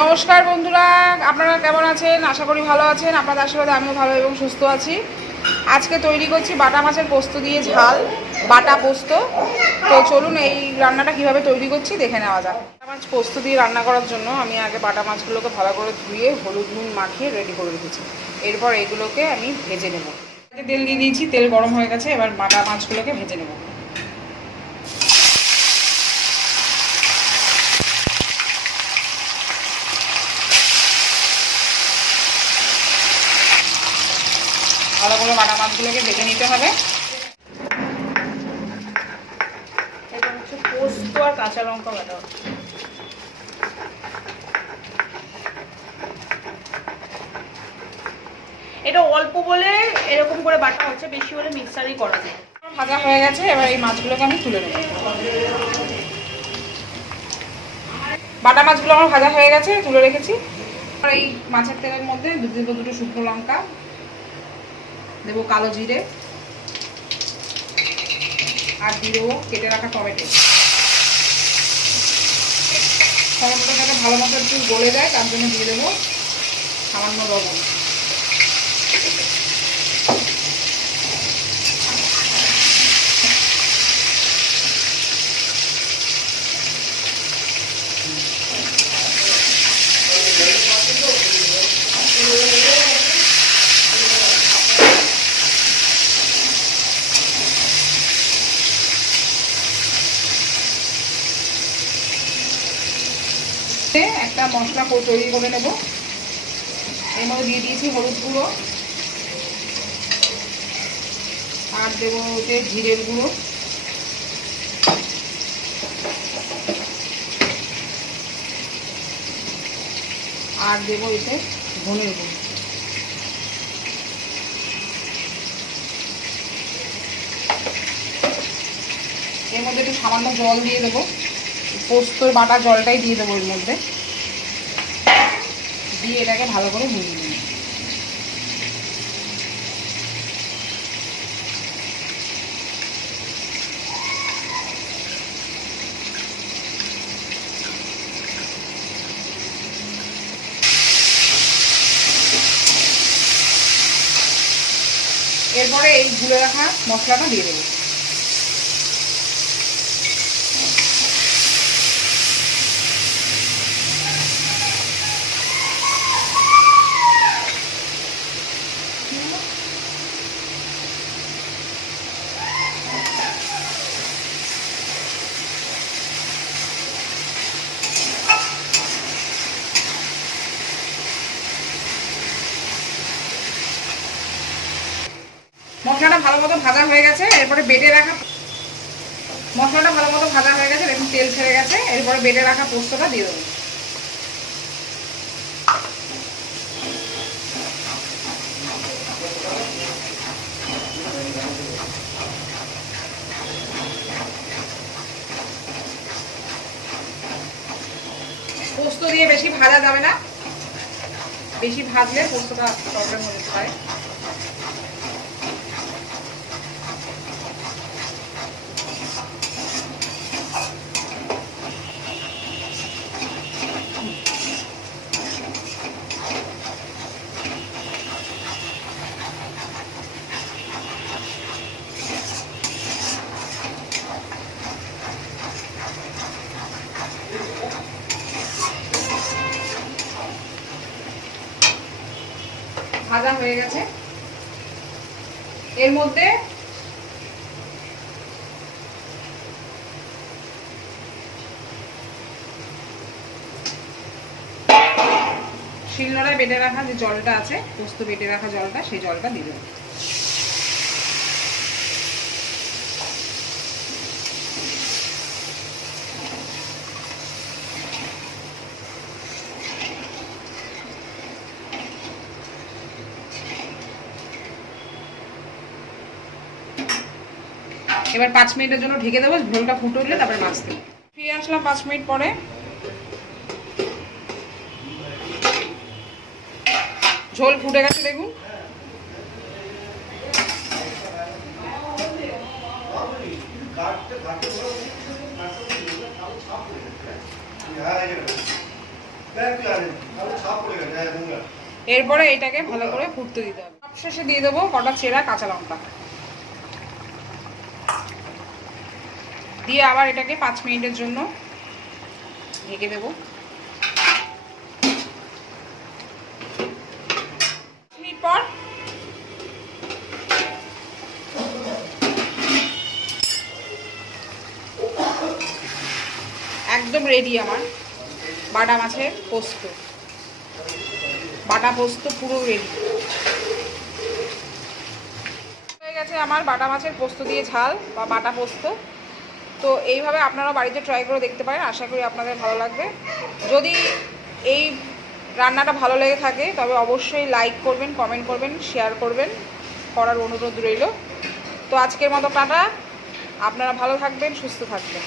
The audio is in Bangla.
নমস্কার বন্ধুরা, আপনারা কেমন আছেন? আশা করি ভালো আছেন। আপনাদের আশীর্বাদে আমিও ভালো এবং সুস্থ আছি। আজকে তৈরি করছি বাটা মাছের পোস্ত দিয়ে ঝাল, বাটা পোস্ত। তো চলুন এই রান্নাটা কিভাবে তৈরি করছি দেখে নেওয়া যাক। বাটা মাছ পোস্ত দিয়ে রান্না করার জন্য আমি আগে বাটা মাছগুলোকে ভালো করে ধুয়ে হলুদ নুন মাখিয়ে রেডি করে রেখেছি। এরপর এগুলোকে আমি ভেজে নেব। তেল দিয়ে দিয়েছি, তেল গরম হয়ে গেছে। এবার বাটা মাছগুলোকে ভেজে নেব। ভালো করে বাটা মাছগুলোকে ভেজে নিতে হবে। এটা হচ্ছে পোস্ত আর কাঁচা লঙ্কা বাটা। এটা অল্প বলে এরকম করে বাটা হচ্ছে, বেশি হলে মিক্সারই করা যায়। ভাজা হয়ে গেছে, এবার এই মাছগুলোকে আমি তুলে নেব। বাটা মাছগুলো আমার ভাজা হয়ে গেছে, তুলে রেখেছি। আর এই মাছের তেলের মধ্যে দেবো দুটো শুকনো লঙ্কা, দেবো কালো জিরে, আর দিয়ে দেবো কেটে রাখা টমেটো। টমেটোটাকে ভালো মতো একটু গলে যায়, তার জন্য দিয়ে দেবো সামান্য লবণ। একটা মশলা তৈরি করে নেব। এর মধ্যে দিয়ে দিয়েছি হলুদ গুঁড়ো, আর দেবো যে জিরের গুঁড়ো, আর দেবো এতে ধনের গুঁড়ো। এর মধ্যে একটু সামান্য জল দিয়ে দেবো, পোস্তর বাটা জলটাই দিয়ে দেবো এর মধ্যে, দিয়ে এটাকে ভালো করে ভেজে নেব। এরপরে এই গুলে রাখা মশলাটা দিয়ে দেবো। মশলাটা ভালো মতো ভাজা হয়ে গেছে। এরপরে বেটে রাখা মশলাটা ভালো মতো ভাজা হয়ে গেছে, দেখুন তেল ছেড়ে গেছে। এরপরে বেটে রাখা পোস্তটা দিয়ে দেবো। পোস্ত দিয়ে বেশি ভাজা যাবে না, বেশি ভাজলে পোস্তটা প্রবলেম হতে পারে। ভাজা হয়ে গেছে। এর মধ্যে শিলনোড়ায় বেটে রাখা যে জলটা আছে, পোস্ত বেটে রাখা জলটা, সেই জলটা দিয়ে দেবো। এবার 5 মিনিটের জন্য ঢেকে দেবো, ঝোলটা ফুটে উঠলে তারপরে মাছ দেবো। ফিরে আসলাম 5 মিনিট পরে। ঝোল ফুটে গেছে দেখুন। এরপরে এটাকে ভালো করে ফুটতে দিতে হবে। সবশেষে দিয়ে দেবো কটা চেরা কাঁচা লঙ্কা, দিয়ে আবার এটাকে 5 মিনিটের জন্য ঢেকে দেবো। মিনিট পর একদম রেডি আমার বাটা মাছের পোস্ত। বাটা পোস্ত পুরো রেডি হয়ে গেছে আমার বাটা মাছের পোস্ত দিয়ে ঝাল বা বাটা পোস্ত। তো এইভাবে আপনারা বাড়িতে ট্রাই করে দেখতে পারেন, আশা করি আপনাদের ভালো লাগবে। যদি এই রান্নাটা ভালো লেগে থাকে তবে অবশ্যই লাইক করবেন, কমেন্ট করবেন, শেয়ার করবেন, করার অনুরোধ রইল। তো আজকের মতো টাটা, আপনারা ভালো থাকবেন, সুস্থ থাকবেন।